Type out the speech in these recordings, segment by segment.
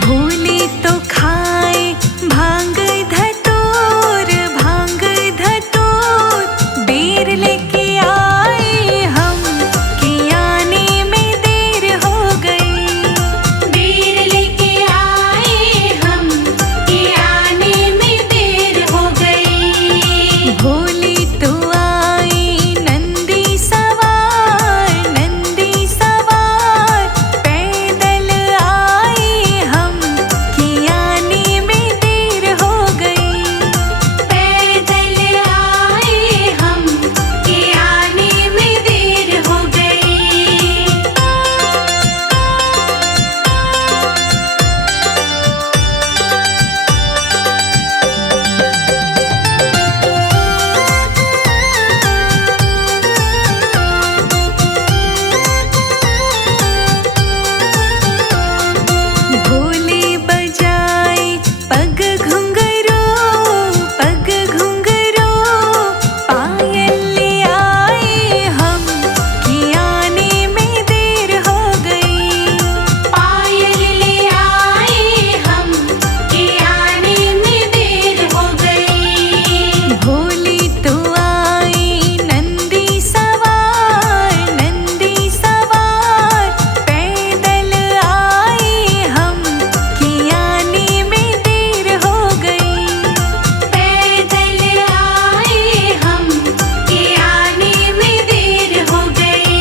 भोले तो खाए भांग धतूर, भांग धतूर। बेर लेके आए हम कि आने में देर हो गई। बेर लेके आए हम कि आने में देर हो गई। भोले तो आई नंदी सवार, नंदी सवार। पैदल आए हम कि आने में देर हो गई। पैदल आए हम कि आने में देर हो गई। भोले बजाए पग घुंघरू, पग घुंघरू। पायल ले आए हम कि आने में देर हो गई। पायल ले आए हम कि आने में देर हो गई। भोले तो आई नंदी सवार, नंदी सवार। पैदल आए हम कि आने में देर हो गई। पैदल आए हम कि आने में देर हो गई।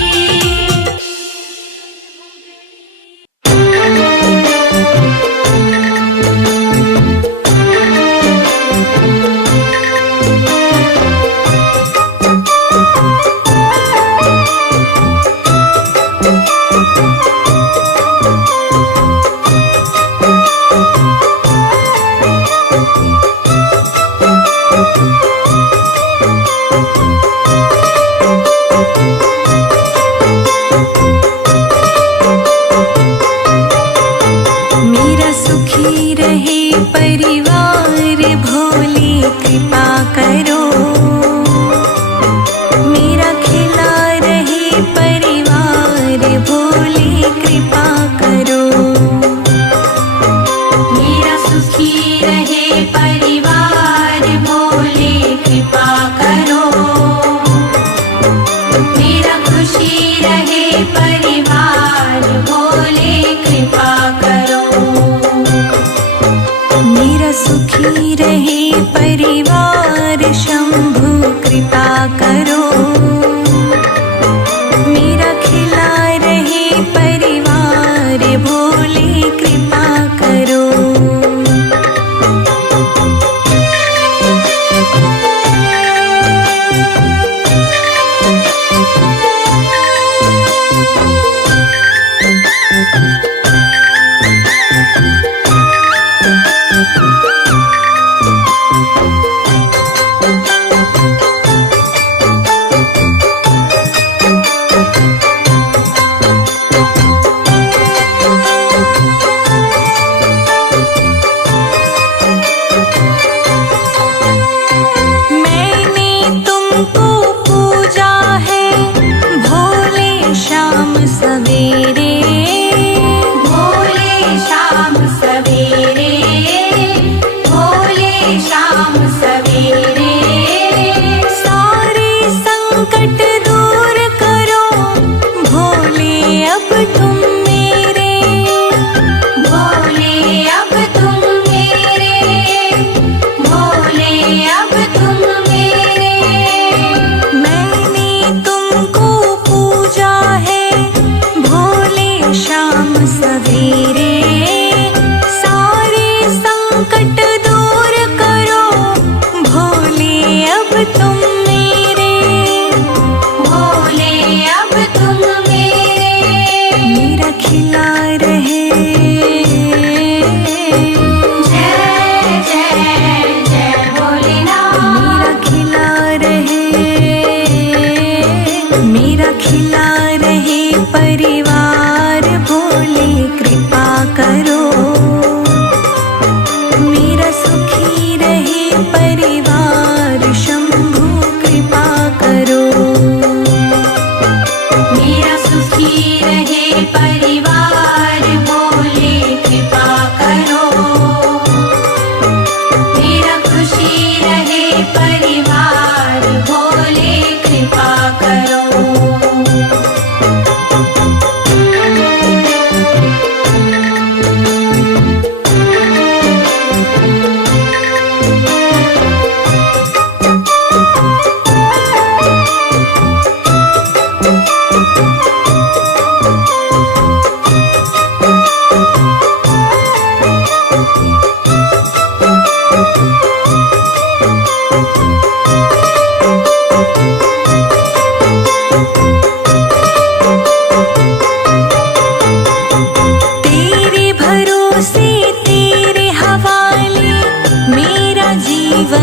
मेरा सुखी रहे परिवार, भोले कृपा करो। मेरा खिला रहे परिवार, भोले कृपा करो। मेरा सुखी रहे परिवार, भोले कृपा करो। मेरा खुशी रहे परिवार, भोले कृपा करो। मेरा सुखी रहे परिवार, शंभु कृपा करो। मेरा खिला रहे परिवार, भोले कृपा करो।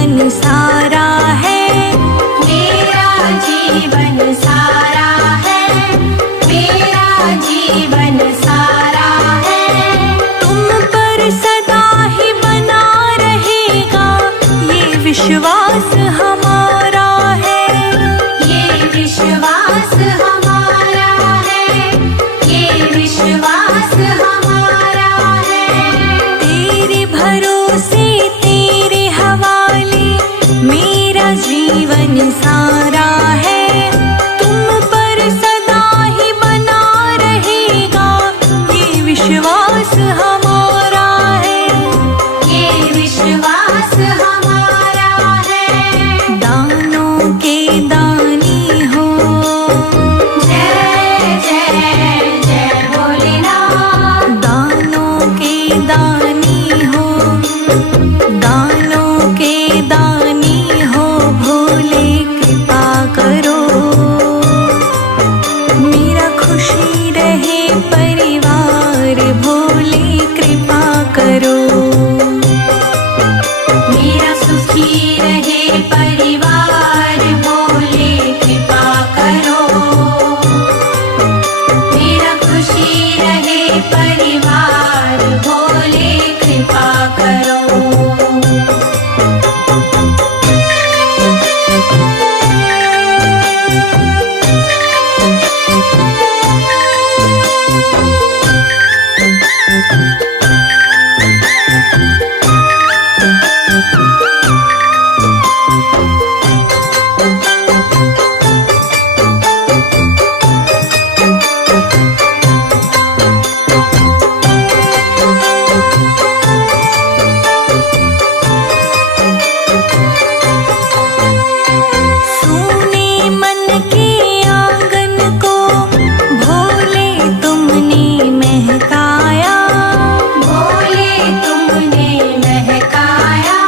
जीवन सारा है, मेरा जीवन सारा है, मेरा जीवन सारा है। तुम पर सदा ही बना रहेगा ये विश्वास हमारा है, ये विश्वास हमारा है, ये विश्वास हमारा है। तेरे भरोसे तेरे हवाले मेरा जीवन सारा है, तुम पर सदा ही बना रहेगा ये विश्वास हमारा है, ये विश्वास हमारा है। दानों के दानी हो, जय जय जय भोलेनाथ। दानों के दानी हो, दानों के दानी हो भोले कृपा करो, मेरा खुशी रहे परिवार भोले कृपा करो, मेरा सुखी रहे परिवार भोले कृपा करो, मेरा खुशी रहे परिवार भोले कृपा करो। सोने मन के आंगन को भोले तुमने महकाया, भोले तुमने महकाया,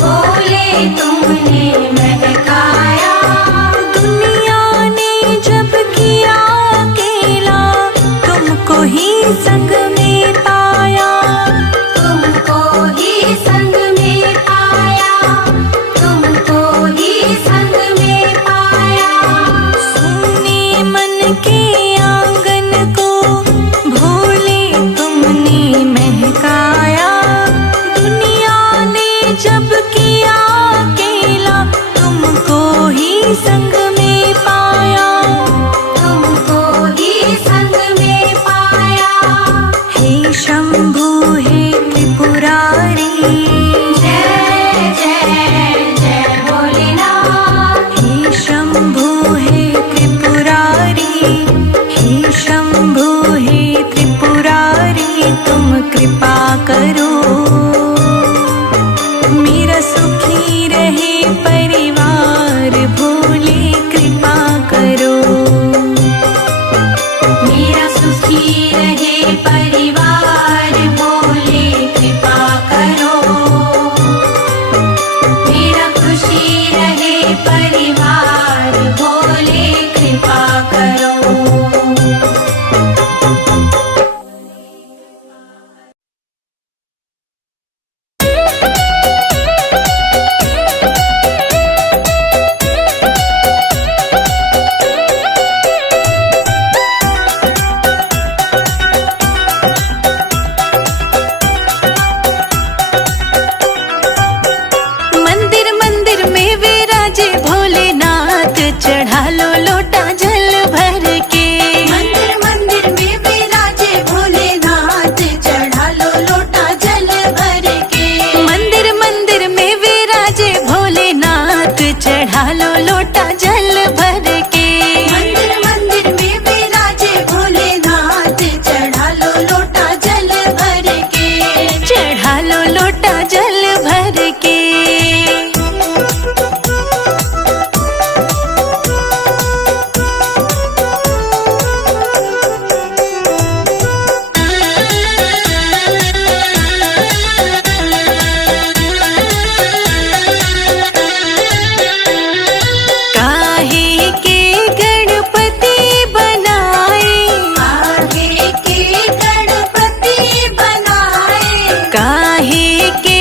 भोले तुमने महकाया। दुनिया ने जब किया अकेला तुमको ही संग में पाया, तुमको ही संग में पाया, तुमको ही संग में पाया। सोने मन के आंगन को भोले तुमने महकाया, दुनिया ने जब किया अकेला तुमको ही संग में पाया, तुमको ही संग में पाया। हे शंभु हे त्रिपुरारी, जय जय जय भोलेनाथ। हे शंभु हे त्रिपुरारी, हे शंभु हे त्रिपुरारी तुम कृपा करो, मेरा सुखी रहे परिवार भोले कृपा करो, मेरा सुखी रहे परिवार भोले कृपा करो, मेरा खुशी रहे परिवार भोले कृपा करो। मंदिर मंदिर में विराजे भोलेनाथ, चढ़ा लो लोटा जल भर के, मंदिर मंदिर में विराजे भोलेनाथ, चढ़ा लो लोटा जल भर के। मंदिर मंदिर में विराजे भोलेनाथ, चढ़ा लो लोटा जल भर के, मंदिर मंदिर में विराजे भोलेनाथ, चढ़ा लो लोटा जल भर के। चढ़ा लो लोटा जल भर के। काहे के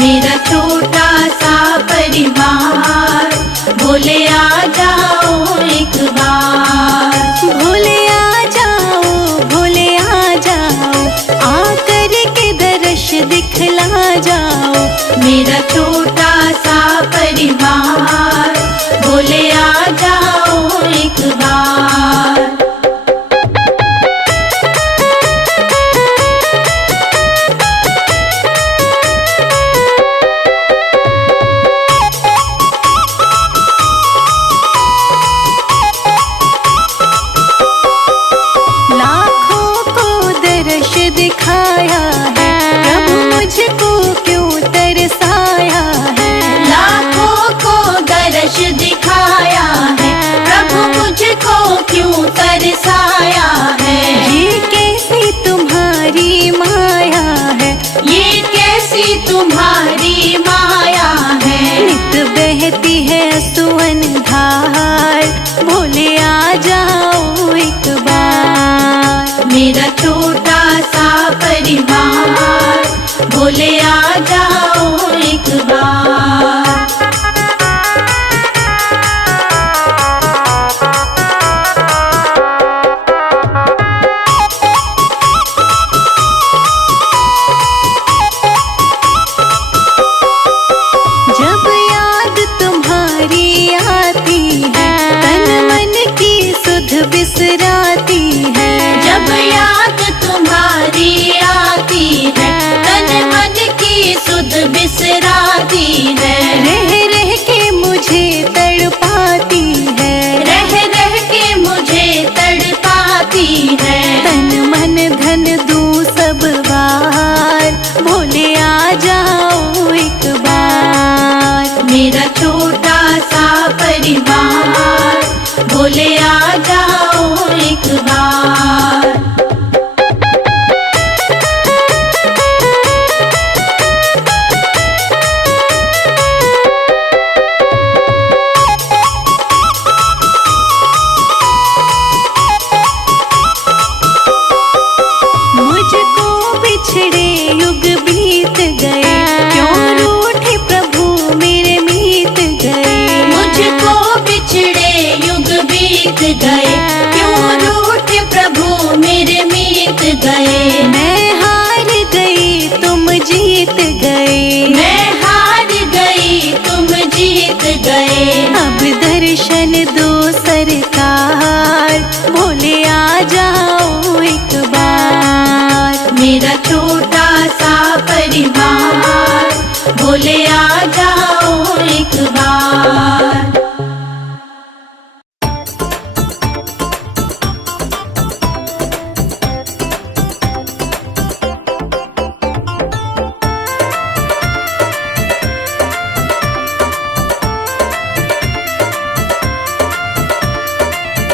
मेरा छोटा सा परिवार, भोले आ जाओ एक बार। भोले आ जाओ, भोले आ जाओ, आकर के दर्श दिखला जाओ। मेरा छोटा सा परिवार, भोले आ जाओ एक बार। दिखाया है प्रभु मुझको क्यों तरसाया है। लाखों को दर्श दिखाया है, प्रभु मुझको क्यों तरसाया है। ये कैसी तुम्हारी माया है, ये कैसी तुम्हारी माया है। नित बहती है सुवन धार, भोले आ जाओ एक बार। मेरा छोटा सा परिवार, भोले आ जाओ एक बार। जब याद तुम्हारी आती है, तन मन की सुध बिसराती है। जब याद तुम्हारी आती है, तन मन की सुध बिसराती है। रह रह के मुझे तड़पाती है, रह रह के मुझे तड़पाती है। तन मन धन दूं सब बार, भोले आ जाओ एक बार। मेरा छोटा सा परिवार, भोले आ जाओ एक बार। मुझको बिछड़े युग बीत गए, क्यों रूठे प्रभु मेरे मीत गए। मुझको बिछड़े युग बीत गए, क्यों रूठे प्रभु मेरे मीत गए। मैं हार गई तुम जीत गए, मैं हार गई तुम जीत गए। अब दर्शन दो सरकार, भोले आ जाओ एक बार। मेरा छोटा सा परिवार, भोले आ जाओ एक बार।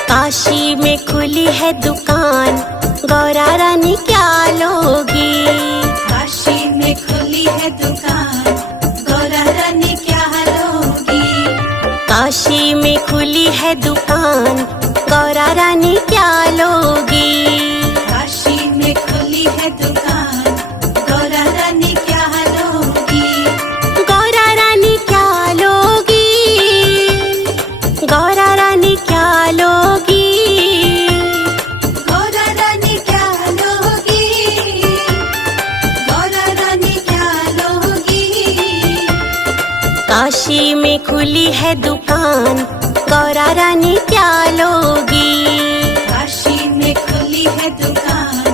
काशी में खुली है दुकान, गौरा रानी क्या लोगी। काशी में खुली है दुकान, गौरा रानी क्या लोगी। काशी में खुली है दुकान, गौरा रानी क्या लोगी। काशी में खुली है दुकान, गौरा रानी क्या लोगी। गौरा रानी क्या लोगी, गौरा रानी क्या लोगी। गौरा रानी क्या लोगी, गौरा रानी क्या लोगी। काशी में खुली है दुकान, गौरा रानी क्या लोगी। काशी में खुली है दुकान,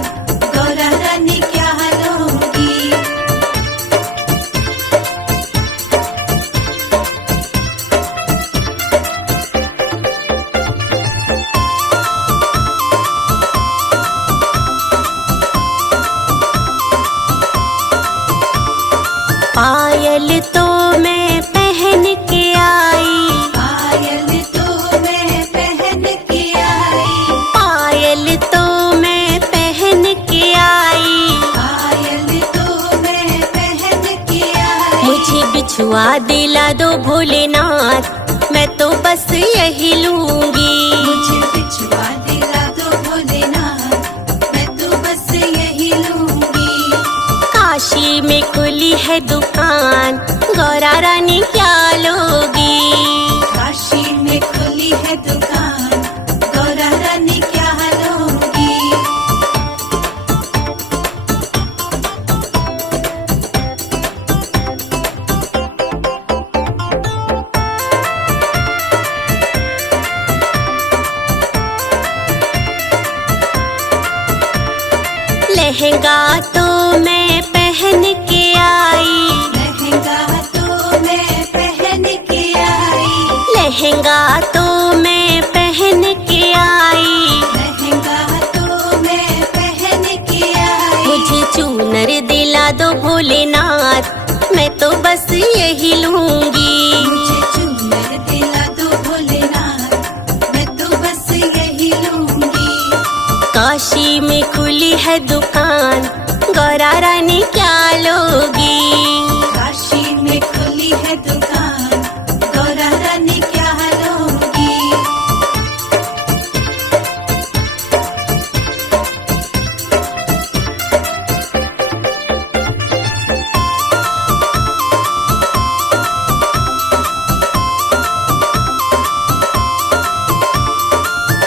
गौरा रानी क्या लोगी। पायल तो मैं पहन के आई, पायल तो मैं पहन के आई। पायल तो मैं पहन के आई। पायल तो मैं पहन के आई। मुझे बिछुआ दिला दो भोलेनाथ, मैं तो बस यही लूंगी। मुझे बिछुआ दिला दो भोलेनाथ, मैं तो बस यही लूंगी। काशी में खुली है दुकान, गौरा रानी क्या लोगी? काशी में खुली है दुकान, गौरा रानी क्या लोगी? लहंगा तो मैं पहन के आई, लहंगा तो मैं पहन के आई, लहंगा तो मैं पहन के आई, लहंगा तो मैं पहन के आई। मुझे चूनर दिला दो भोलेनाथ, मैं तो बस यही लूंगी। मुझे चूनर दिला दो भोलेनाथ, मैं तो बस यही लूंगी। काशी में खुली है दुकान, गौरा रानी क्या लोगी? काशी में खुली है दुकान, गौरा रानी क्या लोगी?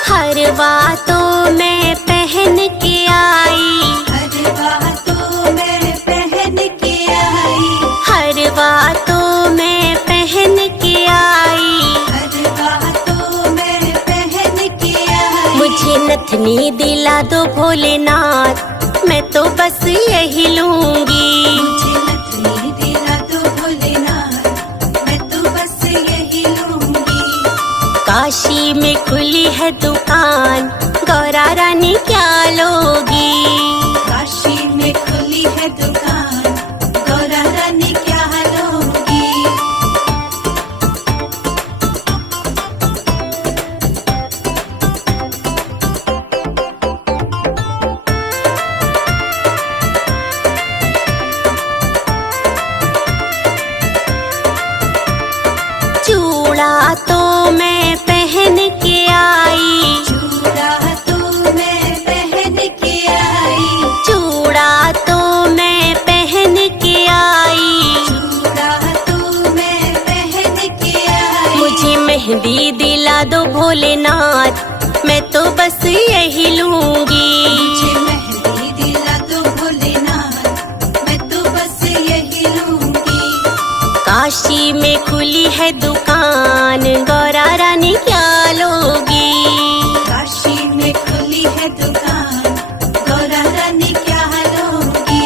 हरवा तो मैं पहन के आई, हरवा तो मैं पहन के आई, हरवा तो मैं पहन के आई, हरवा तो मैं पहन के आई। मुझे नथनी दिला दो भोलेनाथ, मैं तो बस यही लूंगी। मुझे नथनी दिला दो भोलेनाथ, मैं तो बस यही लूंगी। काशी में खुली है दुकान, गौरा रानी क्या लोगी? काशी में खुली है दुकान, गौरा रानी क्या लोगी? चूड़ा तो मैं पहन के आई, चूड़ा तो मैं पहन के आई, चूड़ा तो मैं पहन के आई, चूड़ा तो मैं पहन के आई। मुझे मेहंदी दिला दो भोलेनाथ, मैं तो बस यही लूंगी। मुझे मेहंदी दिला दो भोलेनाथ, मैं तो बस यही लूंगी। काशी में खुली है दुकान, गौरा रानी क्या लोगी? काशी में खुली है दुकान, गौरा रानी क्या लोगी?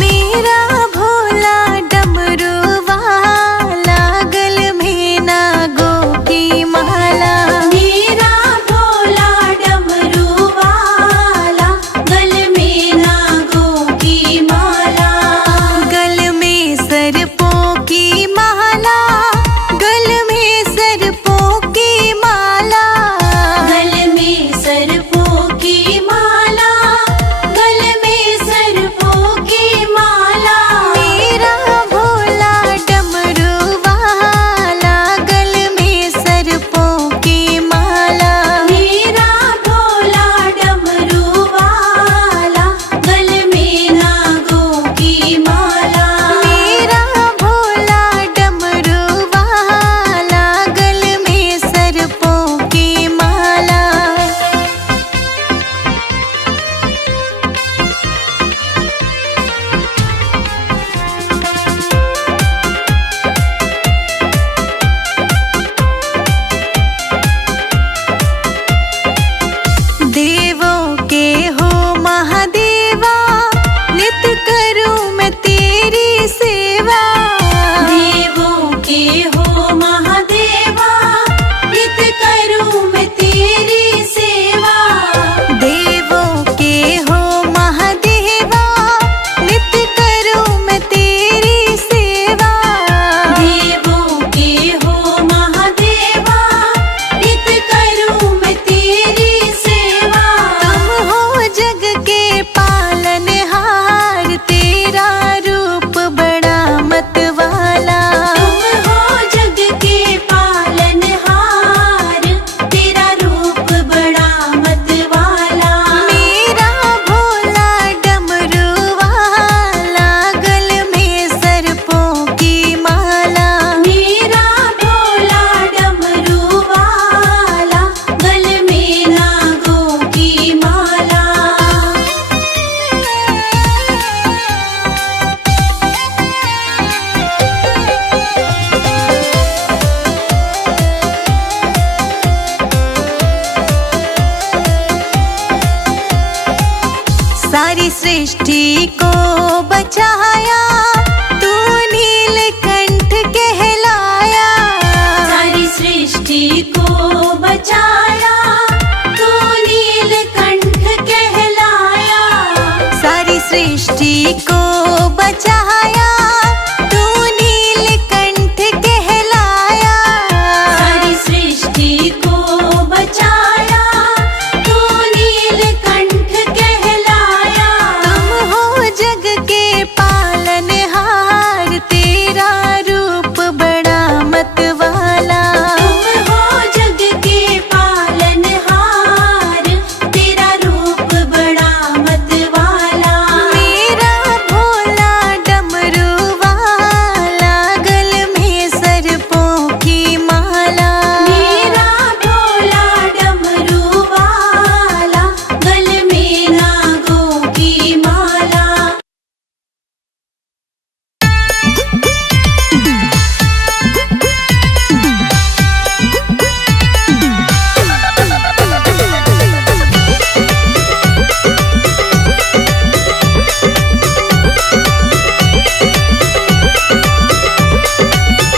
मेरा भोला डमरू वाला गले सृष्टि को बचाया, तू नीलकंठ कहलाया। सारी सृष्टि को बचाया, तू नीलकंठ कहलाया। सारी सृष्टि को बचाया, तू नीलकंठ कहलाया। सारी सृष्टि को बचाया, तू नीलकंठ कहलाया। तुम हो जग के पालनहार, तेरा रूप बड़ा मतवाला। तुम हो जग के पालनहार, तेरा रूप बड़ा मतवाला। मेरा भोला डमरू वाला, गल में सर्पों की माला। मेरा भोला डमरू वाला, गल में नागों की माला।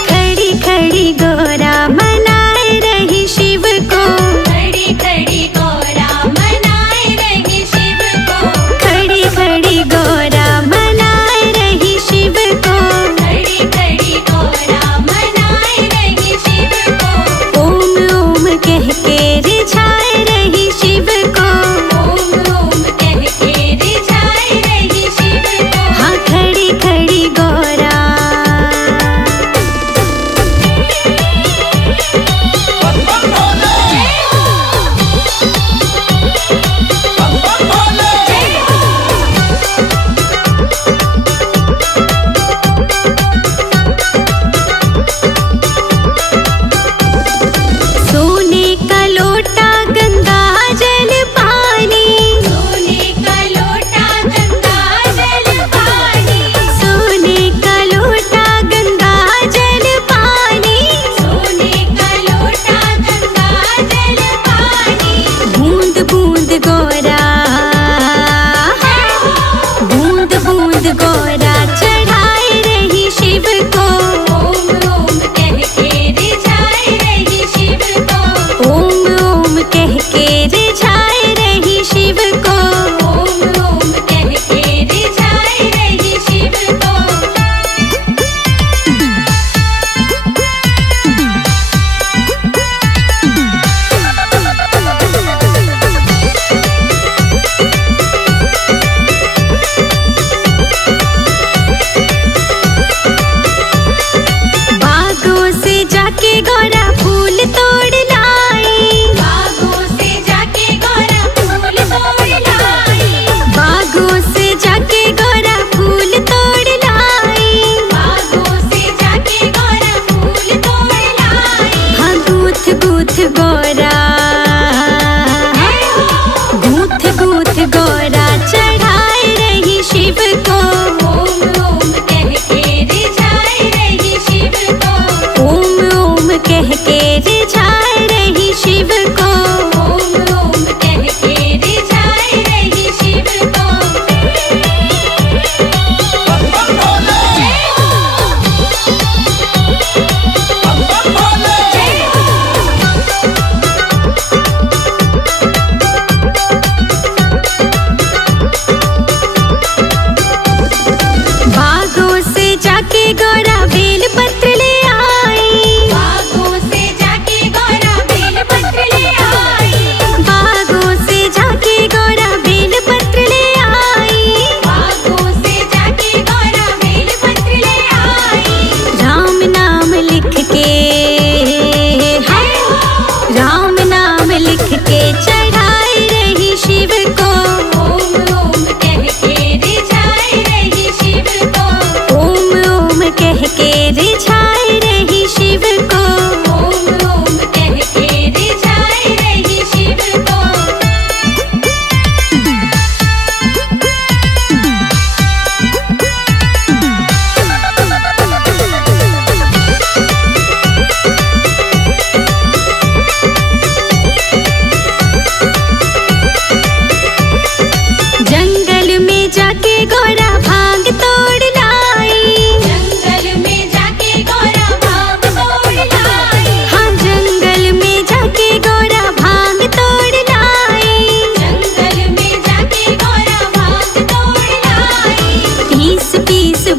खड़ी खड़ी गोरा मनाए रही शिव को, खड़ी खड़ी गोरा मनाए रही शिव को। खड़ी खड़ी गोरा मनाए रही शिव को। खड़ी खड़ी गोरा मनाए रही शिव को। ओम ओम कह के रिझाए रही शिव को। ओम ओम कह के रिझाए रही शिव को। हाँ खड़ी खड़ी गोरा। सोने का लोटा गंगा जल पानी, सोने का लोटा गंगा जल पानी। सोने का लोटा गंगा जल पानी। सोने का लोटा गंगा जल पानी। बूंद बूंद गोरा, बूंद बूंद गोरा चढ़ाए रही शिव को। ओम ओम कह के रिझाए रही शिव को। ओम ओम कह के रिझाए रही शिव को। ओम ओम कह के रिझाए रही शिव को।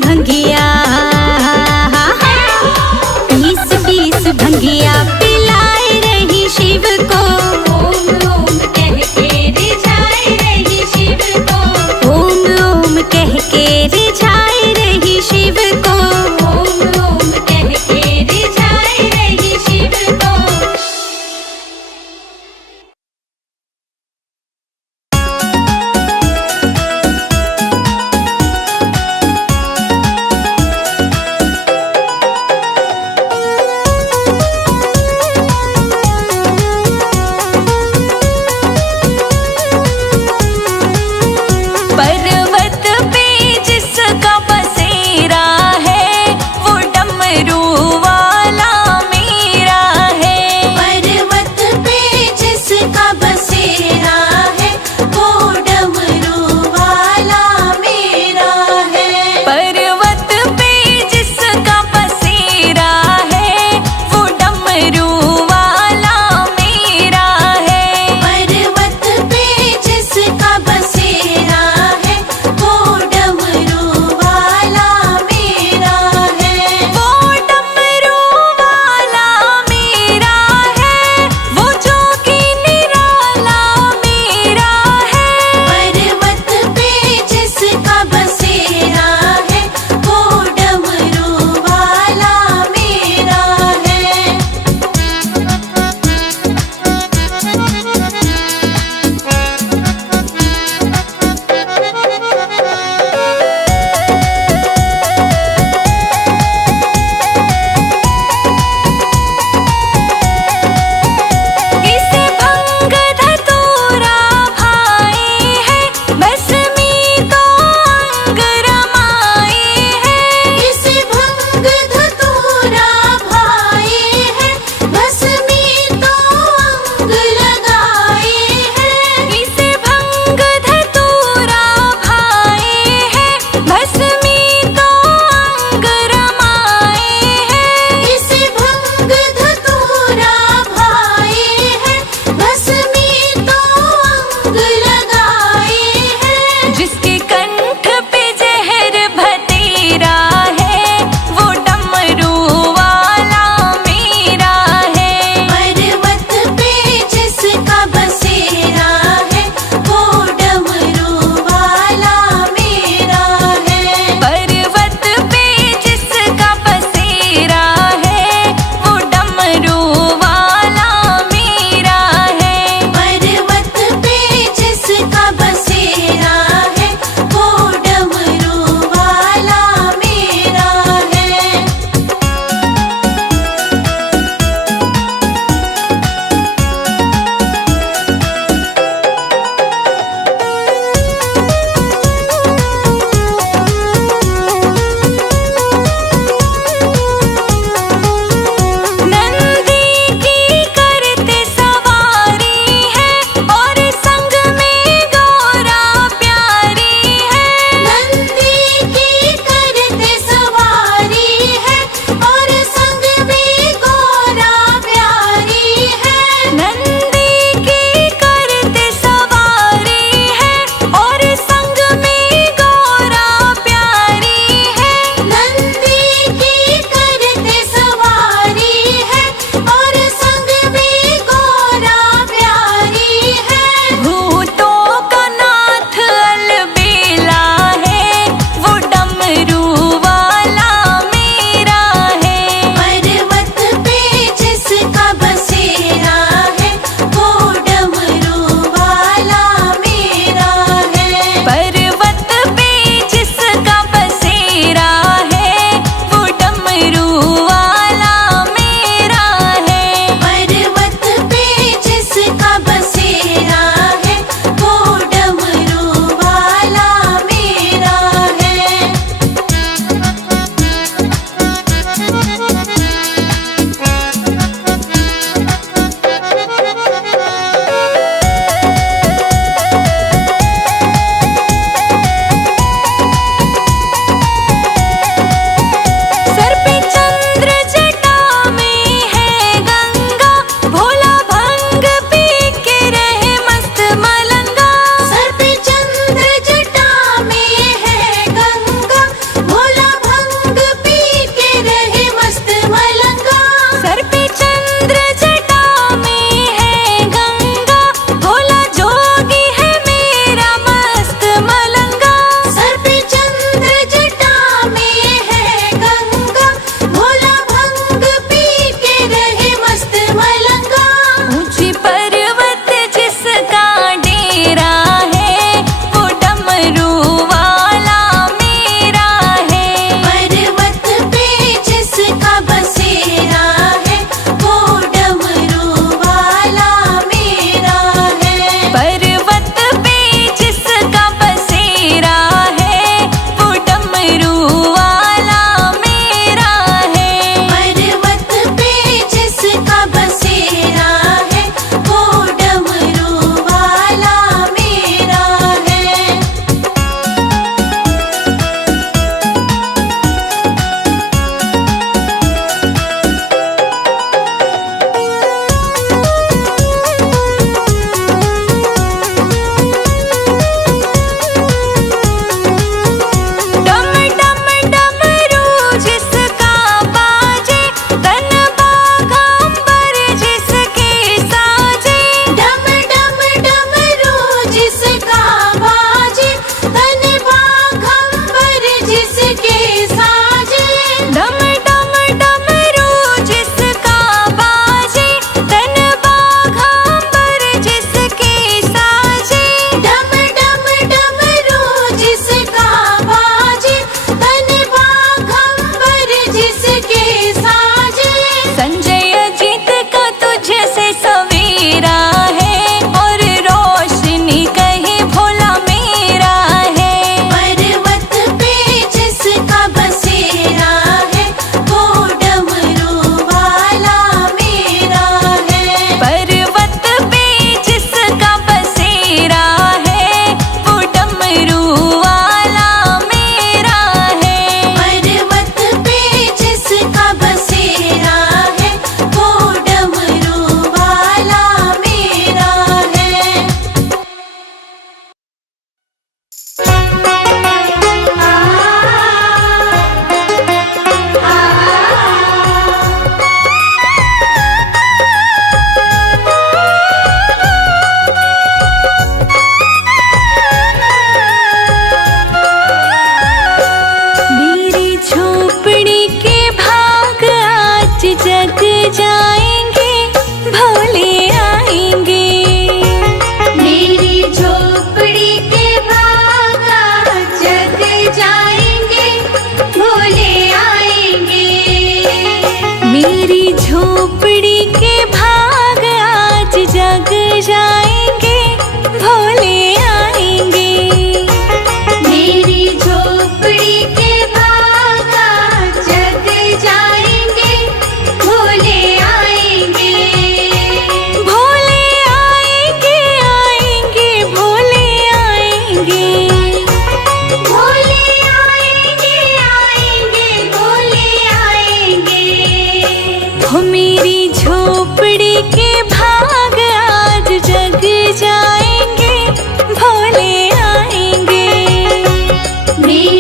भंगिया, पीस पीस भंगिया पिलाए रही शिव को। ओम ओम कह के रिझाए रही शिव को। ओम ओम कह के रिझाए रही शिव को। ओम ओम कह के रिझाए रही शिव को।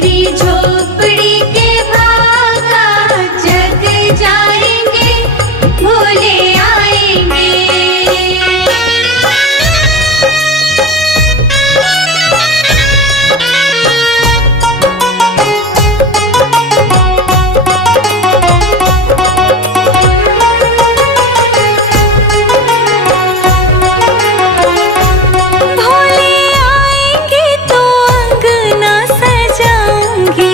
मेरी झोपड़ी के भागा जग जाएंगे, भोले आएंगे। भोले आएंगे तो अंगना सजाऊंगी।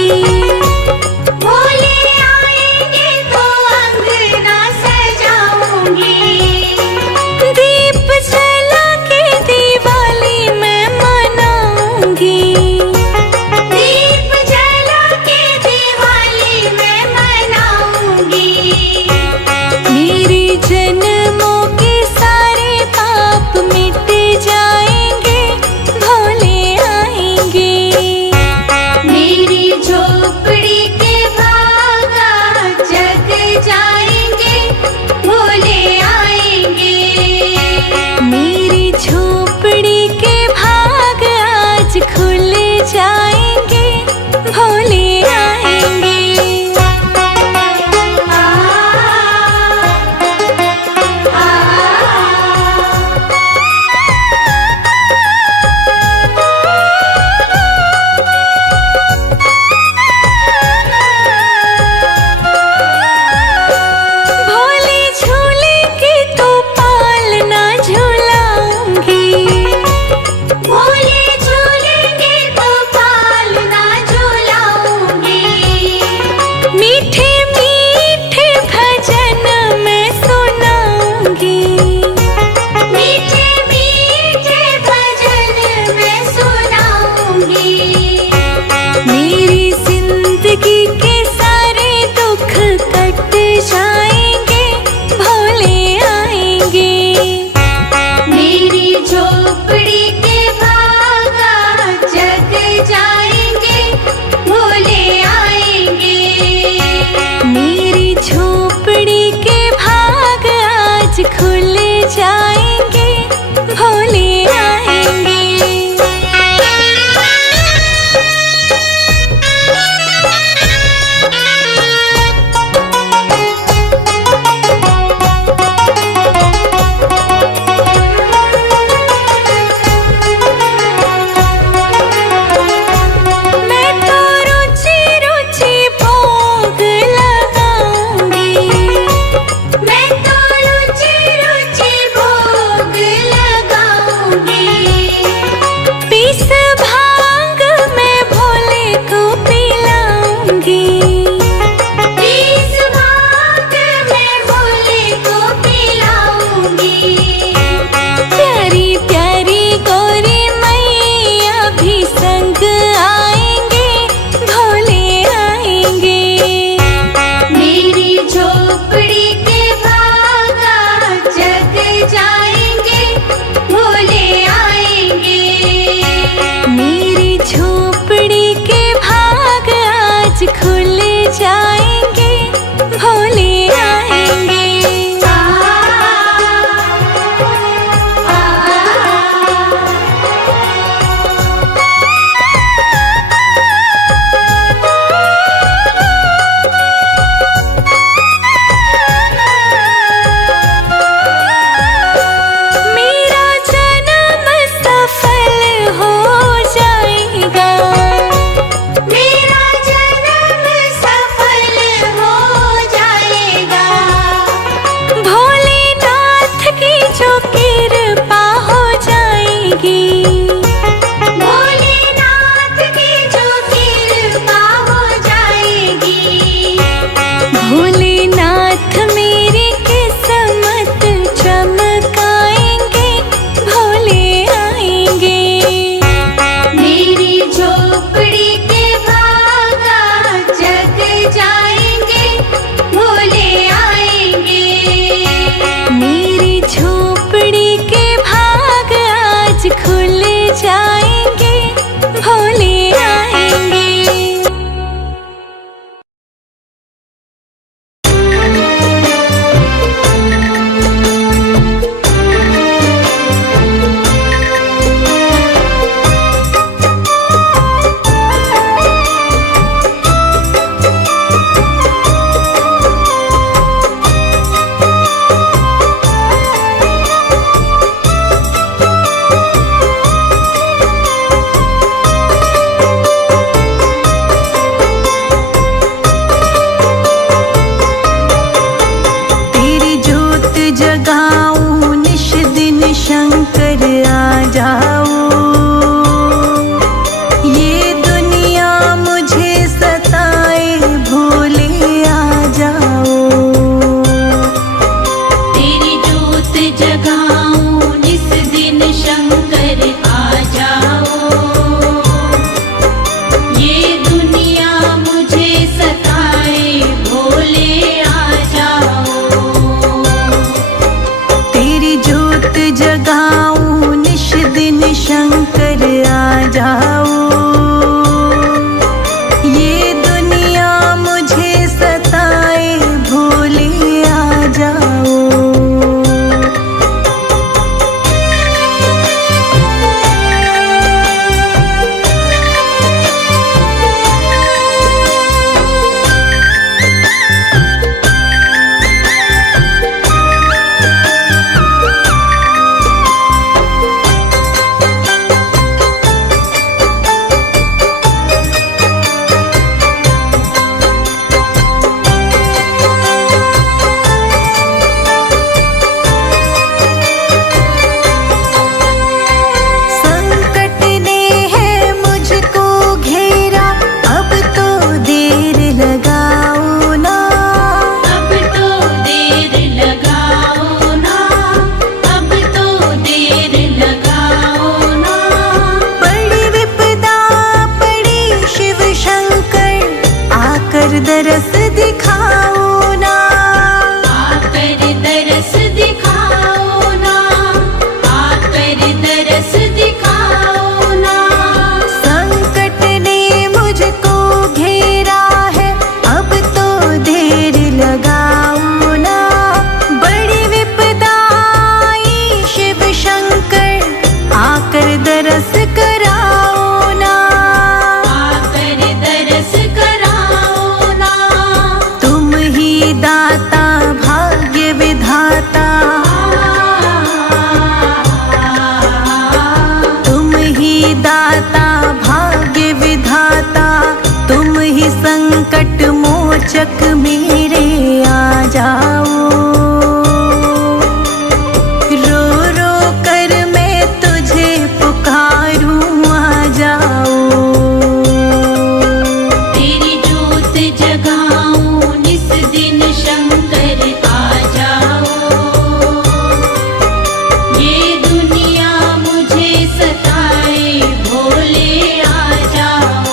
आकर दरस दिखाओ ना, आकर दरस दिखाओ ना, आकर दरस दिखाओ ना। संकट ने मुझको घेरा है, अब तो देर लगाओ ना। बड़ी विपदा आई शिव शंकर, आकर दरस कराओ ना, आकर दरस कराओ ना। तुम ही दाता भाग्य विधाता, तुम ही दाता भाग्य विधाता, तुम ही संकट मोचक मेरे आ जाओ। रो रो कर मैं तुझे पुकारूं, आ जाओ। तेरी जोत जगाऊं निस दिन शंकर आ जाओ। ये दुनिया मुझे सताए भोले आ जाओ।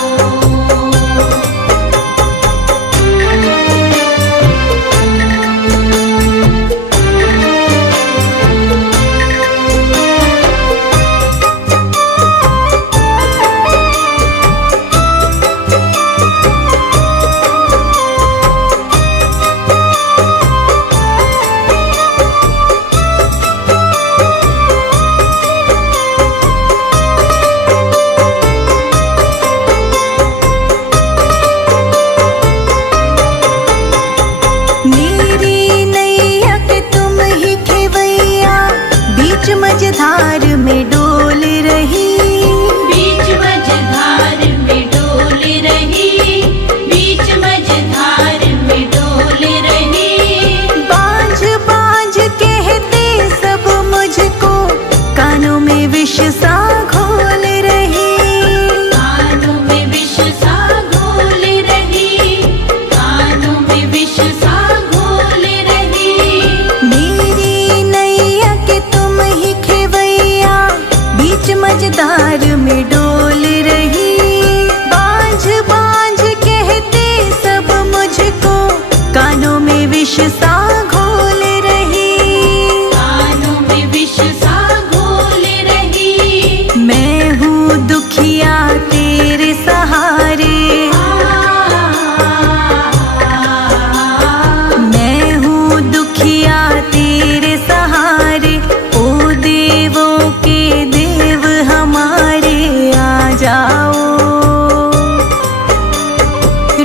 मेरी नैया के तुम ही खेवैया, बीच मझधार में डोल रही। बीच मझधार में डोल रही, बीच मझधार में डोल रही। बांझ बांझ कहते सब मुझको, कानों में विष सा घोल रही। कानों में विष सा घोल रही, कानों में विष सा घोल रही। मेरी नैया के तुम ही खेवैया, बीच मझधार में डोल रही। बांझ बांझ कहते सब मुझको, कानों में विष सा घोल रही। कानों में विष सा घोल रही। मैं हूँ दुखिया तेरे सहारे, मैं हूँ दुखिया तेरे सहारे। ओ देवों के देव हमारे आ जाओ।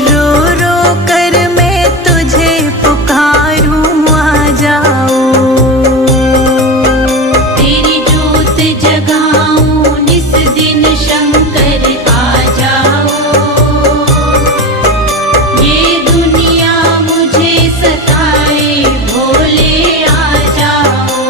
रो रो कर मैं तुझे पुकारूं, आ जाओ। तेरी जोत जगाऊं निस दिन शंकर आ जाओ। ये दुनिया मुझे सताए भोले आ जाओ।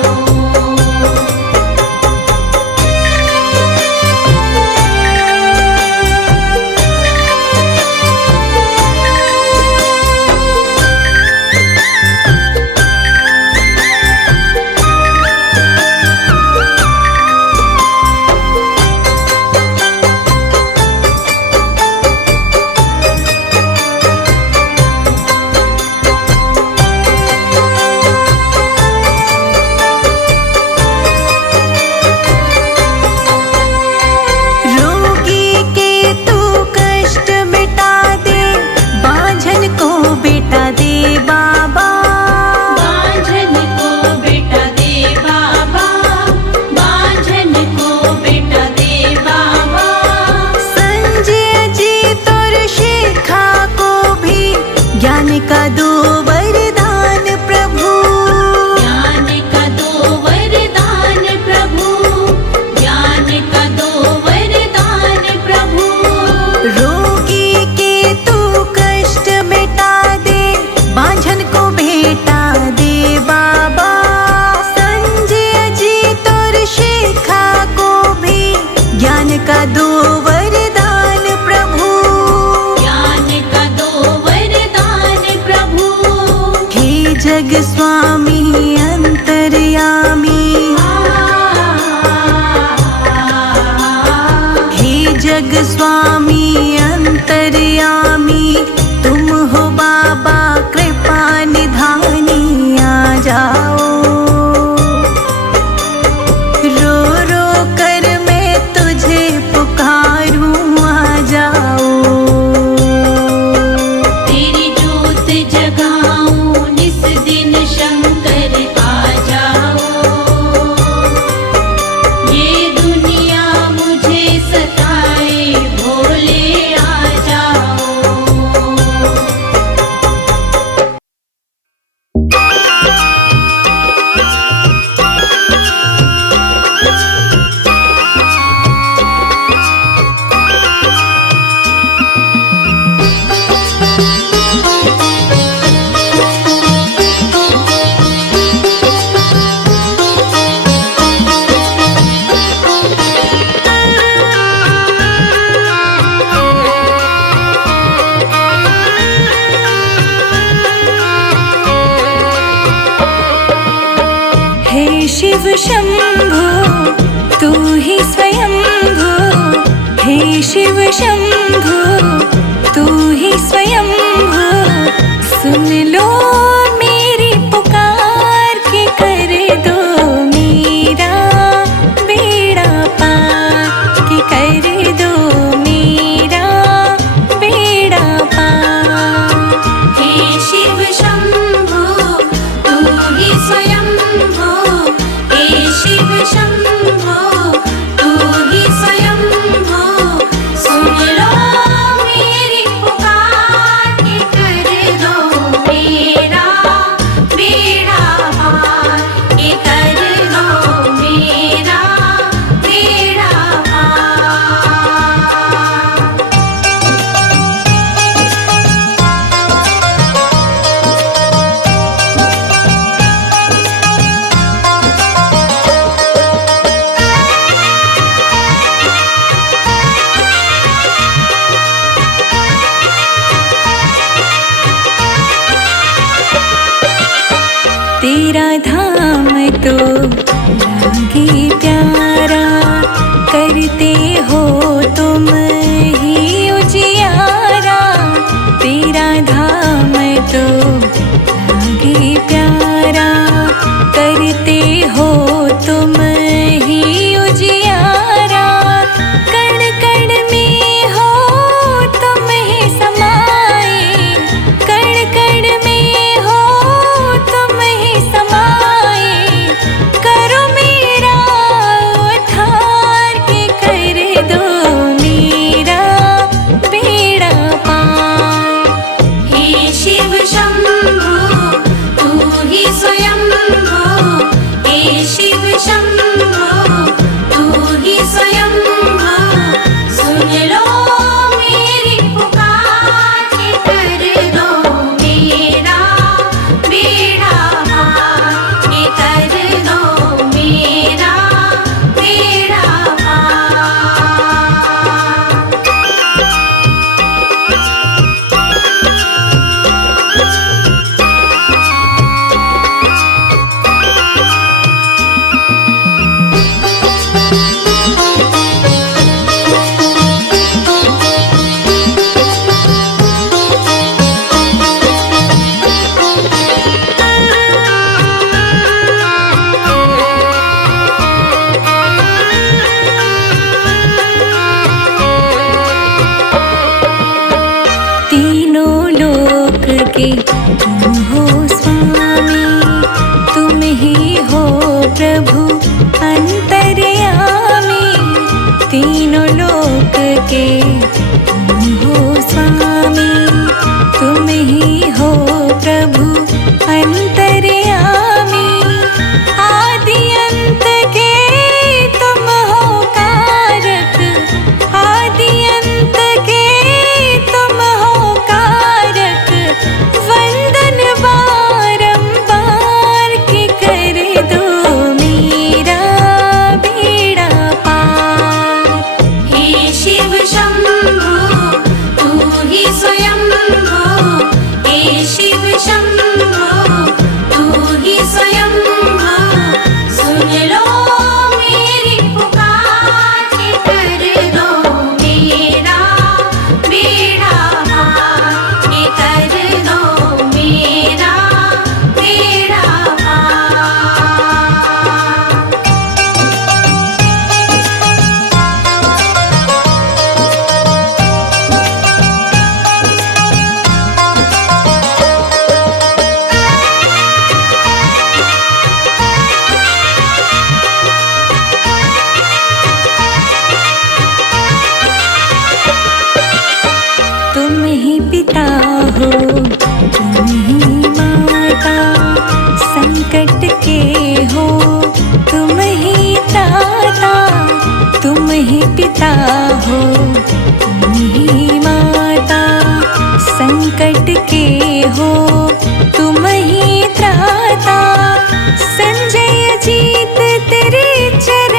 रोगी के तू कष्ट मिटा दे, बांझन को बेटा दे बाबा। बांझन को बेटा दे बाबा, बांझन को बेटा दे बाबा। संजय जी तोर शिखा को भी ज्ञान का दो वरदान प्रभु। ज्ञान का दो वरदान प्रभु, ज्ञान का दो वरदान प्रभु। रोगी के तू कष्ट मिटा दे, बांझन को बेटा दे बाबा। संजय जी तोर शिखा को भी ज्ञान का दो वरदान प्रभु। ज्ञान का दो वरदान प्रभु। हे जग स्वामी अंतर्यामी, हे जग स्वामी अंतर्यामी, तुम हो शिव शंभो तू ही स्वयंभो, हे शिव शंभो तू ही स्वयंभो। सुन लो मेरी पुकार के कर दो मेरा बेड़ा पार, के कर दो मेरा बेड़ा पार। हे शिव शंभो तू ही स्वयंभो, हे शिव शंभो तू ही स्वयंभो। सुन लो मेरी पुकार के कर दो मेरा बेड़ा पार, के कर दो मेरा बेड़ा पार। तेरा धाम तो लागे प्यारा, करते हो तुम ही उजियारा। तेरा धाम तो लागे प्यारा, करते हो तुम ही उजियारा। कण कण में हो तुम ही समाए, कण कण में हो तुम ही समाए। करो मेरा उद्धार के कर दो मेरा बेड़ा पार। हे शिव शंभो तू ही स्वयंभो, हे शिव शंभो तू ही स्वयंभो। सुन लो मेरी पुकार के कर दो मेरा बेड़ा पार, के कर दो मेरा बेड़ा पार। तीनों लोक के तुम हो स्वामी, तुम ही हो प्रभु अंतर्यामी। तीनों लोक के तुम हो स्वामी, तुम ही हो प्रभु अंतर्यामी। आदि अंत के तुम हो कारक, आदि अंत के तुम हो कारक। वंदन बारंबार के कर दो मेरा बेड़ा पार। हे शिव शंभो तू ही स्वयंभो, हे शिव शंभो तू ही स्वयंभो। सुन लो मेरी पुकार के कर दो मेरा बेड़ा पार, के कर दो मेरा बेड़ा पार। तुम ही पिता हो तुम ही माता, संकट के हो तुम ही त्राता। तुम ही पिता हो तुम ही माता, संकट के हो तुम ही त्राता। संजय जीत तेरे चरण